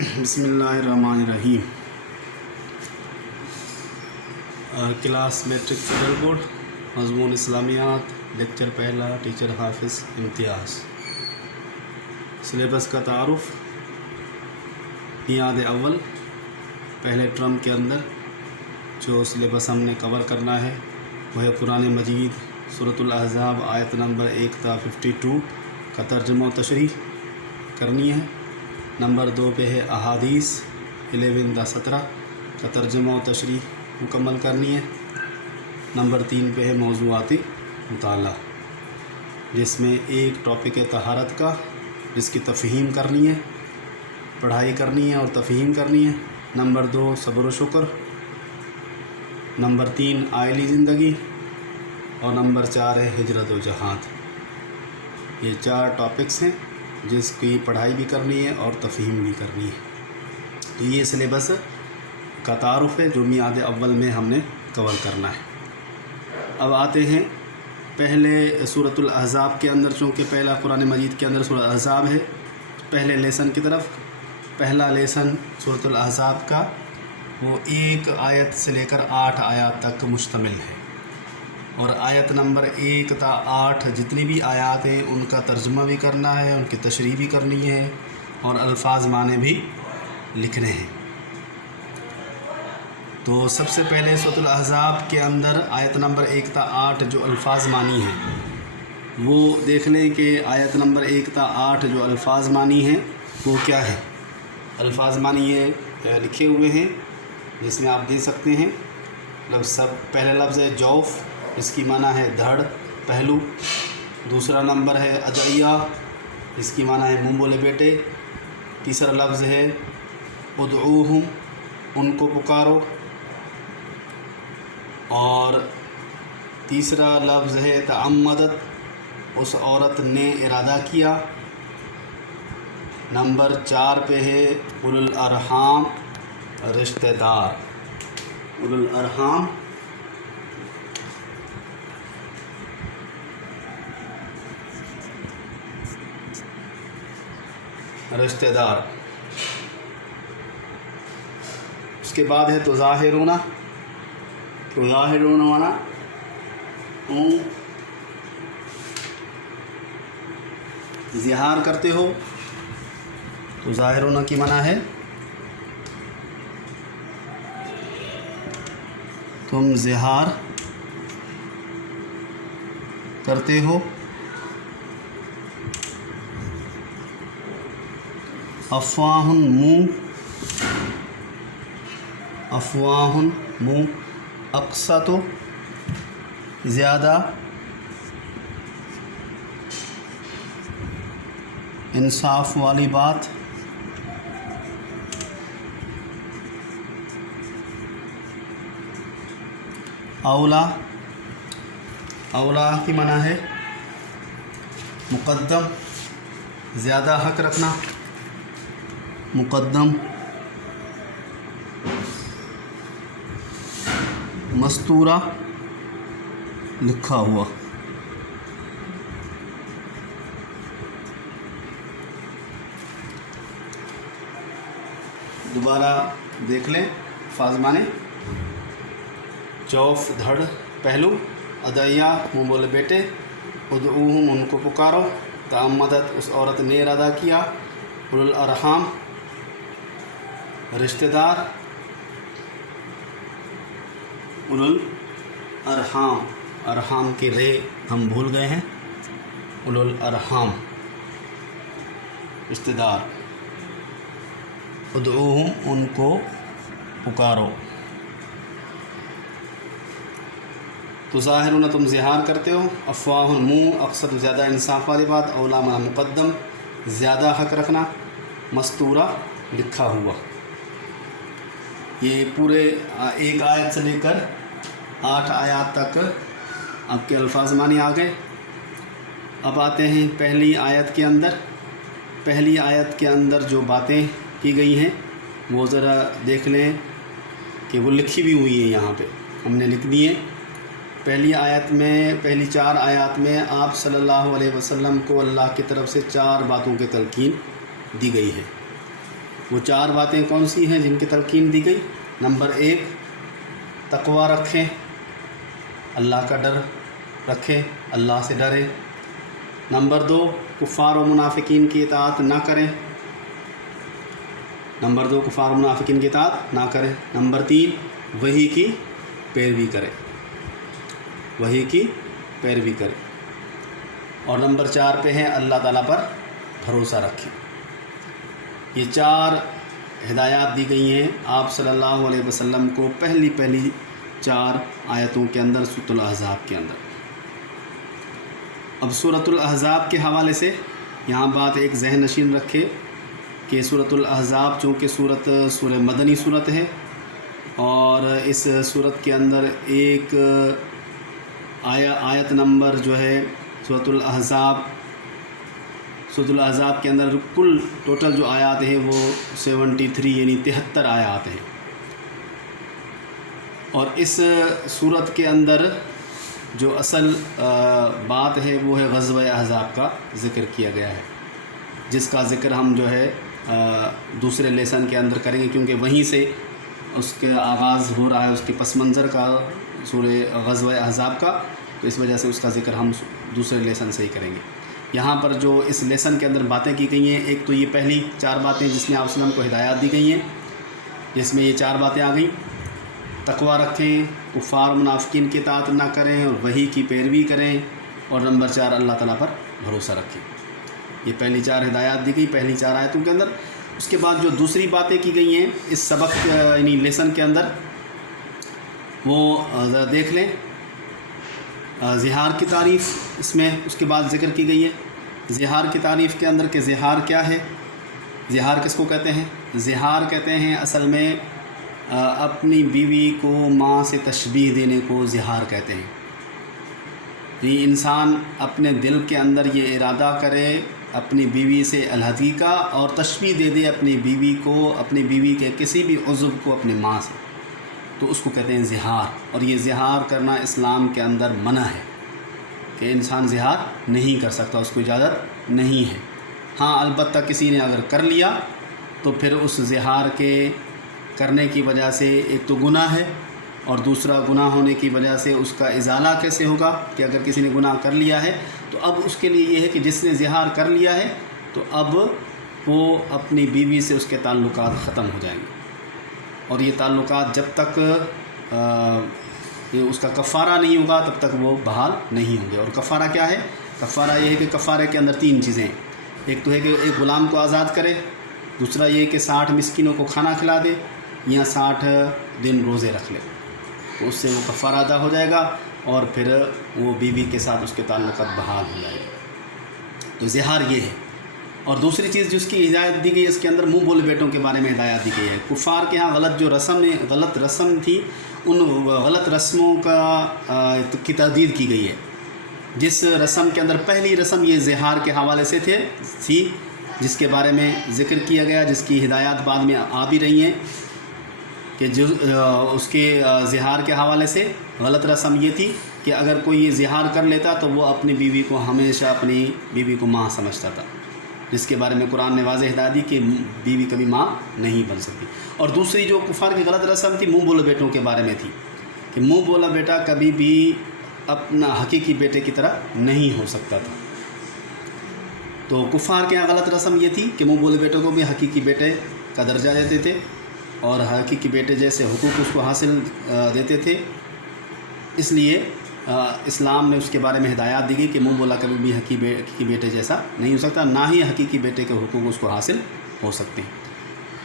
بسم اللہ الرحمن الرحیم۔ کلاس میٹرک فیڈرل بورڈ، مضمون اسلامیات، لیکچر پہلا، ٹیچر حافظ امتیاز۔ سلیبس کا تعارف، بنیاد اول، پہلے ٹرم کے اندر جو سلیبس ہم نے کور کرنا ہے وہ ہے قرآن مجید سورۃ الاحزاب آیت نمبر 1 تا 52 کا ترجمہ و تشریح کرنی ہے۔ نمبر 2 پہ ہے احادیث 11 تا 17 کا ترجمہ و تشریح مکمل کرنی ہے۔ نمبر 3 پہ ہے موضوعاتی مطالعہ، جس میں ایک ٹاپک ہے طہارت کا، جس کی تفہیم کرنی ہے، پڑھائی کرنی ہے اور تفہیم کرنی ہے۔ نمبر 2 صبر و شکر، نمبر 3 عائلی زندگی، اور نمبر 4 ہے ہجرت و جہاد۔ یہ 4 ٹاپکس ہیں جس کی پڑھائی بھی کرنی ہے اور تفہیم بھی کرنی ہے۔ تو یہ سلیبس کا تعارف ہے جو میعاد اول میں ہم نے کور کرنا ہے۔ اب آتے ہیں پہلے سورۃ الاحزاب کے اندر، چونکہ پہلا قرآن مجید کے اندر سورۃ الاحزاب ہے، پہلے لیسن کی طرف۔ پہلا لیسن سورۃ الاحزاب کا وہ 1 آیت سے لے کر 8 آیات تک مشتمل ہے، اور آیت نمبر 1 تا 8 جتنی بھی آیات ہیں ان کا ترجمہ بھی کرنا ہے، ان کی تشریح بھی کرنی ہے، اور الفاظ معنی بھی لکھنے ہیں۔ تو سب سے پہلے سورۃ الاحزاب کے اندر آیت نمبر 1 تا 8 جو الفاظ معنی ہیں وہ دیکھ لیں کہ آیت نمبر 1 تا 8 جو الفاظ معنی ہیں وہ کیا ہے۔ الفاظ معنی یہ لکھے ہوئے ہیں جس میں آپ دیکھ سکتے ہیں۔ پہلا لفظ ہے جوف، اس کی معنی ہے دھڑ، پہلو۔ دوسرا نمبر ہے ادعیہ، اس کی معنی ہے منہ بولے بیٹے۔ تیسرا لفظ ہے ادعوہم، ان کو پکارو۔ اور تیسرا لفظ ہے تعمدت، اس عورت نے ارادہ کیا۔ نمبر 4 پہ ہے اولو الارحام، رشتہ دار۔ اولو الارحام رشتہ دار۔ اس کے بعد ہے تظاہرون، تظاہرون وانا اظہار کرتے ہو۔ تظاہرون کی معنی ہے تم اظہار کرتے ہو۔ افواہ منہ، افواہ منہ، اقسط زیادہ، انصاف والی بات۔ اولا، اولا کی معنی ہے مقدم، زیادہ حق رکھنا، مقدم۔ مستورہ، لکھا ہوا۔ دوبارہ دیکھ لیں الفاظ معنی۔ جوف دھڑ، پہلو۔ ادعیہ منہ بولے بیٹے۔ ادعوہم، ان کو پکارو۔ تعمدت، اس عورت نے ارادہ کیا۔ اولو الارحام، رشتہ دار۔ اولو الارحام، ارحام کی رے ہم بھول گئے ہیں۔ اولو الارحام، رشتہ دار۔ ادعوہم، ان کو پکارو۔ تظاہرون، تم اظہار کرتے ہو۔ افواہ منہ، اقسط زیادہ انصاف والی بات۔ اولا معنی مقدم، زیادہ حق رکھنا۔ مستورہ، لکھا ہوا۔ یہ پورے 1 آیت سے لے کر 8 آیات تک آپ کے الفاظ معنی آ گئے۔ اب آتے ہیں پہلی آیت کے اندر۔ پہلی آیت کے اندر جو باتیں کی گئی ہیں وہ ذرا دیکھ لیں کہ وہ لکھی بھی ہوئی ہیں، یہاں پہ ہم نے لکھ دی ہیں۔ پہلی آیت میں، پہلی 4 آیات میں آپ صلی اللہ علیہ وسلم کو اللہ کی طرف سے 4 باتوں کی تلقین دی گئی ہے۔ وہ 4 باتیں کون سی ہیں جن کی تلقین دی گئی؟ نمبر 1 تقوی رکھیں، اللہ کا ڈر رکھیں، اللہ سے ڈریں۔ نمبر 2 کفار و منافقین کی اطاعت نہ کریں، نمبر 2 کفار و منافقین کی اطاعت نہ کریں۔ نمبر 3 وحی کی پیروی کریں، وحی کی پیروی کریں۔ اور نمبر 4 پہ ہے اللہ تعالیٰ پر بھروسہ رکھیں۔ یہ 4 ہدایات دی گئی ہیں آپ صلی اللہ علیہ وسلم کو پہلی 4 آیتوں کے اندر سورۃ الاحزاب کے اندر۔ اب سورۃ الاحزاب کے حوالے سے یہاں بات ایک ذہن نشین رکھے کہ سورۃ الاحزاب چونکہ سورہ مدنی صورت ہے، اور اس صورت کے اندر ایک آیت نمبر جو ہے سورۃ الاحزاب کے اندر کل ٹوٹل جو آیات ہیں وہ 73 یعنی 73 آیات ہیں، اور اس صورت کے اندر جو اصل بات ہے وہ ہے غزوہ احزاب کا ذکر کیا گیا ہے، جس کا ذکر ہم جو ہے دوسرے لیسن کے اندر کریں گے، کیونکہ وہیں سے اس کے آغاز ہو رہا ہے، اس کے پس منظر کا سورہ غزوہ احزاب کا، تو اس وجہ سے اس کا ذکر ہم دوسرے لیسن سے ہی کریں گے۔ یہاں پر جو اس لیسن کے اندر باتیں کی گئی ہیں، ایک تو یہ پہلی 4 باتیں جس میں آپ وسلم کو ہدایات دی گئی ہیں، جس میں یہ 4 باتیں آ گئیں، تقوی رکھیں، کفار منافقین کی اطاعت نہ کریں اور وحی کی پیروی کریں، اور نمبر 4 اللہ تعالیٰ پر بھروسہ رکھیں۔ یہ پہلی 4 ہدایات دی گئی پہلی 4 آیتوں کے اندر۔ اس کے بعد جو دوسری باتیں کی گئی ہیں اس سبق یعنی لیسن کے اندر، وہ ذرا دیکھ لیں۔ زہار کی تعریف اس میں اس کے بعد ذکر کی گئی ہے۔ زہار کی تعریف کے اندر کہ زہار کیا ہے، زہار کس کو کہتے ہیں؟ زہار کہتے ہیں اصل میں اپنی بیوی کو ماں سے تشبیہ دینے کو زہار کہتے ہیں۔ یہ انسان اپنے دل کے اندر یہ ارادہ کرے اپنی بیوی سے علیحدگی کا، اور تشبیہ دے دے اپنی بیوی کو، اپنی بیوی کے کسی بھی عضو کو اپنی ماں سے، تو اس کو کہتے ہیں زہار۔ اور یہ زہار کرنا اسلام کے اندر منع ہے کہ انسان زہار نہیں کر سکتا، اس کو اجازت نہیں ہے۔ ہاں البتہ کسی نے اگر کر لیا تو پھر اس زہار کے کرنے کی وجہ سے ایک تو گناہ ہے، اور دوسرا گناہ ہونے کی وجہ سے اس کا ازالہ کیسے ہوگا کہ اگر کسی نے گناہ کر لیا ہے تو اب اس کے لیے یہ ہے کہ جس نے زہار کر لیا ہے تو اب وہ اپنی بیوی سے اس کے تعلقات ختم ہو جائیں گے، اور یہ تعلقات جب تک اس کا کفارہ نہیں ہوگا تب تک وہ بحال نہیں ہوں گے۔ اور کفارہ کیا ہے؟ کفارہ یہ ہے کہ کفارے کے اندر 3 چیزیں ہیں۔ ایک تو ہے کہ ایک غلام کو آزاد کرے، دوسرا یہ کہ 60 مسکینوں کو کھانا کھلا دے، یا 60 دن روزے رکھ لے، تو اس سے وہ کفارہ ادا ہو جائے گا، اور پھر وہ بیوی کے ساتھ اس کے تعلقات بحال ہو جائے گا۔ تو زہار یہ ہے۔ اور دوسری چیز جس کی ہدایت دی گئی اس کے اندر منہ بولے بیٹوں کے بارے میں ہدایت دی گئی ہے۔ کفار کے ہاں غلط رسم تھی، ان غلط رسموں کی تردید کی گئی ہے، جس رسم کے اندر پہلی رسم یہ زہار کے حوالے سے تھی، جس کے بارے میں ذکر کیا گیا، جس کی ہدایات بعد میں آ بھی رہی ہیں، کہ جو اس کے زہار کے حوالے سے غلط رسم یہ تھی کہ اگر کوئی یہ زہار کر لیتا تو وہ اپنی بیوی کو ہمیشہ اپنی بیوی کو ماں سمجھتا تھا، جس کے بارے میں قرآن نے واضح ہدایت دی کہ بیوی کبھی ماں نہیں بن سکتی۔ اور دوسری جو کفار کی غلط رسم تھی منہ بولا بیٹوں کے بارے میں تھی، کہ منہ بولا بیٹا کبھی بھی اپنا حقیقی بیٹے کی طرح نہیں ہو سکتا تھا۔ تو کفار کے یہاں غلط رسم یہ تھی کہ منہ بولے بیٹوں کو بھی حقیقی بیٹے کا درجہ دیتے تھے، اور حقیقی بیٹے جیسے حقوق اس کو حاصل دیتے تھے۔ اس لیے اسلام نے اس کے بارے میں ہدایات دی گئی کہ منہ بولا کبھی بھی حقیقی بیٹے جیسا نہیں ہو سکتا، نہ ہی حقیقی بیٹے کے حقوق اس کو حاصل ہو سکتے ہیں۔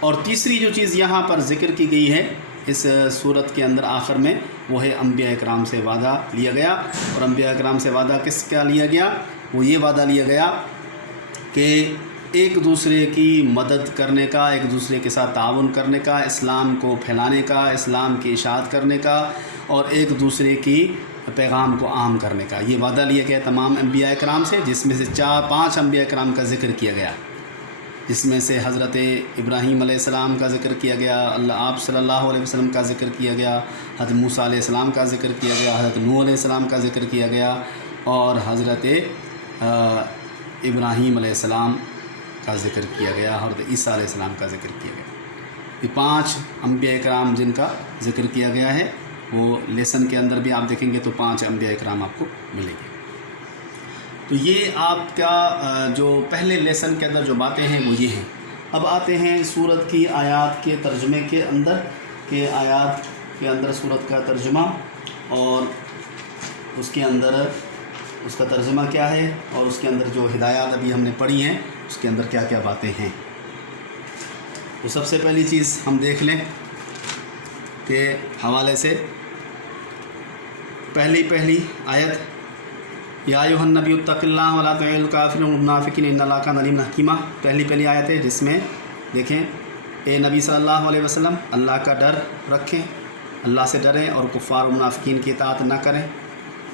اور تیسری جو چیز یہاں پر ذکر کی گئی ہے اس صورت کے اندر آخر میں، وہ ہے انبیاء اکرام سے وعدہ لیا گیا۔ اور انبیاء اکرام سے وعدہ کس کا لیا گیا؟ وہ یہ وعدہ لیا گیا کہ ایک دوسرے کی مدد کرنے کا، ایک دوسرے کے ساتھ تعاون کرنے کا، اسلام کو پھیلانے کا، اسلام کی اشاعت کرنے کا، اور ایک دوسرے کی پیغام کو عام کرنے کا۔ یہ وعدہ لیا گیا تمام انبیاء اکرام سے، جس میں سے 5 انبیاء اکرام کا ذکر کیا گیا، جس میں سے حضرت ابراہیم علیہ السلام کا ذکر کیا گیا، آپ صلی اللہ علیہ وسلم کا ذکر کیا گیا، حضرت موسیٰ علیہ السلام کا ذکر کیا گیا، حضرت نوح علیہ السلام کا ذکر کیا گیا، اور حضرت ابراہیم علیہ السلام کا ذکر کیا گیا, حضرت عیسیٰ علیہ السلام کا ذکر کیا گیا. یہ 5 انبیاء کرام جن کا ذکر کیا گیا ہے, وہ لیسن کے اندر بھی آپ دیکھیں گے تو 5 انبیاء کرام آپ کو ملیں گے. تو یہ آپ کا جو پہلے لیسن کے اندر جو باتیں ہیں وہ یہ ہیں. اب آتے ہیں سورت کی آیات کے ترجمے کے اندر, کہ آیات کے اندر سورت کا ترجمہ اور اس کے اندر اس کا ترجمہ کیا ہے, اور اس کے اندر جو ہدایات ابھی ہم نے پڑھی ہیں اس کے اندر کیا کیا باتیں ہیں. تو سب سے پہلی چیز ہم دیکھ لیں کہ حوالے سے پہلی آیت, یا ایھا النبی اتق اللہ ولا تطع الکافرین والمنافقین ان اللہ کان علیما حکیما. پہلی آیت ہے جس میں دیکھیں, اے نبی صلی اللہ علیہ وسلم اللہ کا ڈر رکھیں, اللہ سے ڈریں اور کفار و منافقین کی اطاعت نہ کریں.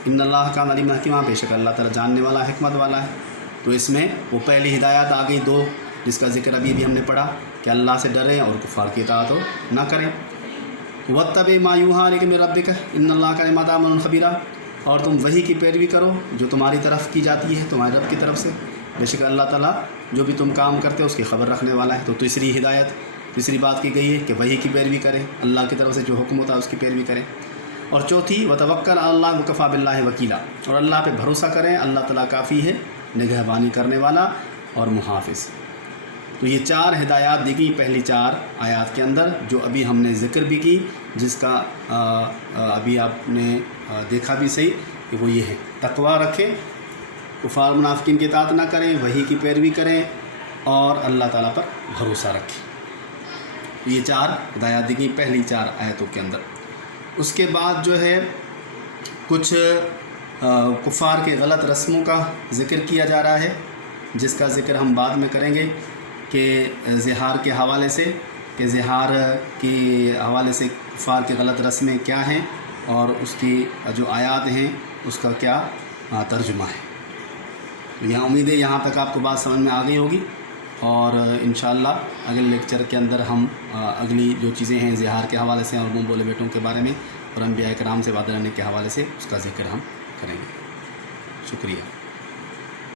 ان اللہ کان علیما حکیما, بے شک اللہ تعالیٰ جاننے والا حکمت والا ہے. تو اس میں وہ پہلی ہدایات آ گئی 2, جس کا ذکر ابھی بھی ہم نے پڑھا کہ اللہ سے ڈریں اور کفار کی اطاعت نہ کریں. واتبع ما یوحی الیک من ربک ان اللہ کان بما تعملون خبیرا, اور تم وحی کی پیروی کرو جو تمہاری طرف کی جاتی ہے, تمہارے رب کی طرف سے, بے شک اللہ تعالیٰ جو بھی تم کام کرتے ہو اس کی خبر رکھنے والا ہے. تو تیسری بات کی گئی ہے کہ وحی کی پیروی کریں, اللہ کی طرف سے جو حکم ہوتا ہے اس کی پیروی کریں. اور چوتھی, وتوکل علی اللہ وکفیٰ باللہ وکیلا, اور اللہ پہ بھروسہ کریں, اللہ تعالیٰ کافی ہے نگہبانی کرنے والا اور محافظ. تو یہ 4 ہدایات دی گئی پہلی 4 آیات کے اندر, جو ابھی ہم نے ذکر بھی کی, جس کا ابھی آپ نے دیکھا بھی صحیح کہ وہ یہ ہے, تقویٰ رکھیں, کفار منافقین کی اطاعت نہ کریں, وحی کی پیروی کریں اور اللہ تعالیٰ پر بھروسہ رکھیں. یہ 4 ہدایات دی گئی پہلی 4 آیتوں کے اندر. اس کے بعد جو ہے کچھ کفار کے غلط رسموں کا ذکر کیا جا رہا ہے, جس کا ذکر ہم بعد میں کریں گے, کہ زہار کے حوالے سے, کہ زہار کے حوالے سے کفار کے غلط رسمیں کیا ہیں اور اس کی جو آیات ہیں اس کا کیا ترجمہ ہے. یہاں امید ہے یہاں تک آپ کو بات سمجھ میں آ گئی ہوگی, اور انشاءاللہ اگلے لیکچر کے اندر ہم اگلی جو چیزیں ہیں زہار کے حوالے سے اور منہ بولے بیٹوں کے بارے میں اور انبیاء کرام سے وعدہ رہنے کے حوالے سے اس کا ذکر ہم کریں گے. شکریہ.